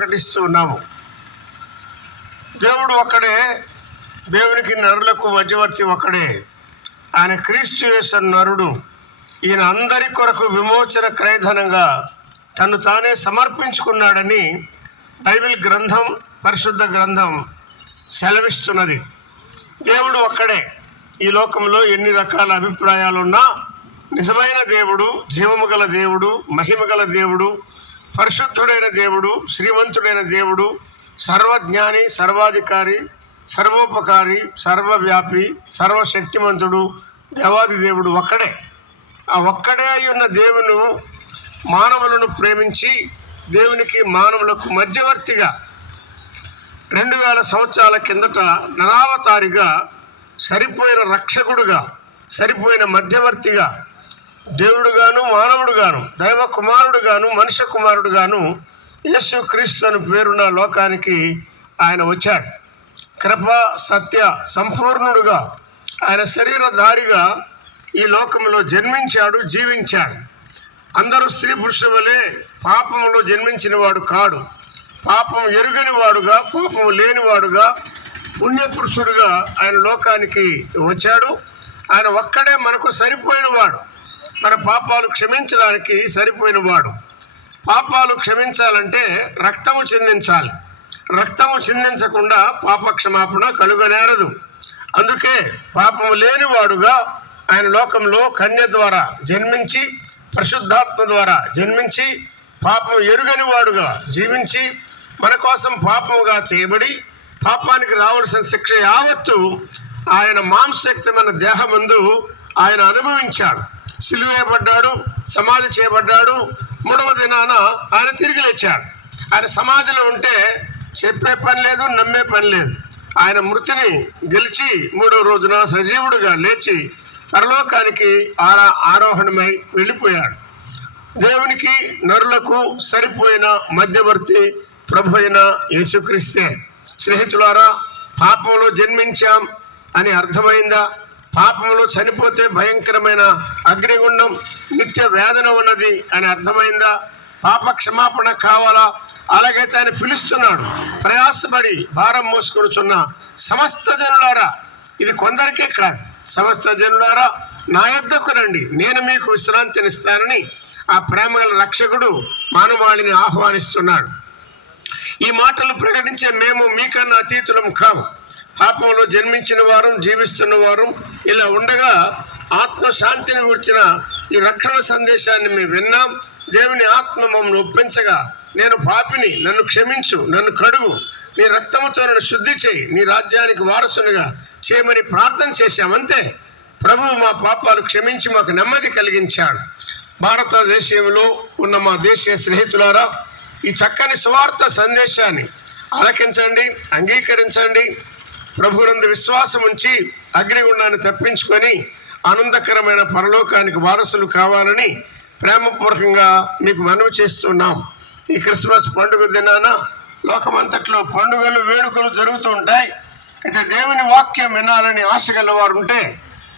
ప్రకటిస్తూ ఉన్నాము. దేవుడు ఒక్కడే, దేవునికి నరులకు మధ్యవర్తి ఒక్కడే. ఆయన క్రీస్తు యేసు నరుడు. ఈయన అందరి కొరకు విమోచన క్రయధనంగా తను తానే సమర్పించుకున్నాడని బైబిల్ గ్రంథం, పరిశుద్ధ గ్రంథం సెలవిస్తున్నది. దేవుడు ఒక్కడే. ఈ లోకంలో ఎన్ని రకాల అభిప్రాయాలున్నా నిజమైన దేవుడు, జీవము గల దేవుడు, మహిమ గల దేవుడు, పరిశుద్ధుడైన దేవుడు, శ్రీమంతుడైన దేవుడు, సర్వజ్ఞాని, సర్వాధికారి, సర్వోపకారి, సర్వవ్యాపి, సర్వశక్తిమంతుడు, దేవాది దేవుడు ఒక్కడే. ఆ ఒక్కడే అయ్యున్న దేవుడు మానవులను ప్రేమించి దేవునికి మానవులకు మధ్యవర్తిగా 2000 సంవత్సరాల కిందట నరావతారిగా, సరిపోయిన రక్షకుడుగా, సరిపోయిన మధ్యవర్తిగా, దేవుడుగాను మానవుడుగాను, దైవ కుమారుడుగాను మనుష్య కుమారుడుగాను యేసు క్రీస్తు అని పేరున్న లోకానికి ఆయన వచ్చాడు. కృప సత్య సంపూర్ణుడుగా ఆయన శరీరధారిగా ఈ లోకంలో జన్మించాడు, జీవించాడు. అందరూ స్త్రీ పురుషుల వలె పాపములో జన్మించిన వాడు కాడు. పాపం ఎరుగని వాడుగా, పాపం లేనివాడుగా, పుణ్యపురుషుడుగా ఆయన లోకానికి వచ్చాడు. ఆయన ఒక్కడే మనకు సరిపోయినవాడు. మన పాపాలు క్షమించడానికి సరిపోయినవాడు. పాపాలు క్షమించాలంటే రక్తము చిందించాలి. రక్తము చిందించకుండా పాప క్షమాపణ కలుగనేరదు. అందుకే పాపము లేనివాడుగా ఆయన లోకంలో కన్య ద్వారా జన్మించి, పరిశుద్ధాత్మ ద్వారా జన్మించి, పాపం ఎరుగని వాడుగా జీవించి, మన కోసం పాపముగా చేయబడి, పాపానికి రావాల్సిన శిక్ష యావత్తు ఆయన మాంసయుక్తమైన దేహమందు ఆయన అనుభవించాడు. సిలువేయబడ్డాడు, సమాధి చేయబడ్డాడు. 3వ దినాన ఆయన తిరిగి లేచాడు. ఆయన సమాధిలో ఉంటే చెప్పే పని లేదు, నమ్మే పని లేదు. ఆయన మృతిని గెలిచి 3వ రోజున సజీవుడుగా లేచి పరలోకానికి ఆరోహణమై వెళ్ళిపోయాడు. దేవునికి నరులకు సరిపోయిన మధ్యవర్తి ప్రభు అయిన యేసుక్రీస్తే. స్నేహితులారా, పాపంలో జన్మించాం అని అర్థమైందా? పాపంలో చనిపోతే భయంకరమైన అగ్నిగుండం, నిత్య వేదన ఉన్నది అని అర్థమైందా? పాప క్షమాపణ కావాలా? అలాగైతే ఆయన పిలుస్తున్నాడు. ప్రయాసపడి భారం మోసుకొనుచున్న సమస్త జనులారా, ఇది కొందరికే కాదు, సమస్త జనులారా నా యొద్దకు రండి, నేను మీకు విశ్రాంతినిస్తానని ఆ ప్రేమగల రక్షకుడు మానవాళిని ఆహ్వానిస్తున్నాడు. ఈ మాటలు ప్రకటించే మేము మీకన్నా అతీతులం కాము. పాపంలో జన్మించిన వారం, జీవిస్తున్న వారం ఇలా ఉండగా ఆత్మశాంతిని గురించిన ఈ రక్షణ సందేశాన్ని మేము విన్నాం. దేవుని ఆత్మ మమ్మల్ని ఒప్పించగా, నేను పాపిని, నన్ను క్షమించు, నన్ను కడుగు, నీ రక్తముతో నన్ను శుద్ధి చేయి, నీ రాజ్యానికి వారసునిగా చేయమని ప్రార్థన చేశామంతే. ప్రభువు మా పాపాలు క్షమించి మాకు నెమ్మది కలిగించాడు. భారతదేశంలో ఉన్న మా దేశీయ స్నేహితులారా, ఈ చక్కని సువార్త సందేశాన్ని ఆలకించండి, అంగీకరించండి. ప్రభువునందు విశ్వాసం ఉంచి అగ్నిగుండాన్ని తప్పించుకొని ఆనందకరమైన పరలోకానికి వారసులు కావాలని ప్రేమపూర్వకంగా మీకు మనవి చేస్తున్నాం. ఈ క్రిస్మస్ పండుగ దినాన లోకమంతట్లో పండుగలు, వేడుకలు జరుగుతూ ఉంటాయి. అయితే దేవుని వాక్యం వినాలని ఆశ గలవారు ఉంటే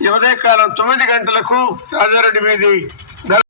ఈ ఉదయకాలం 9 గంటలకు రాజారెడ్డి వీధి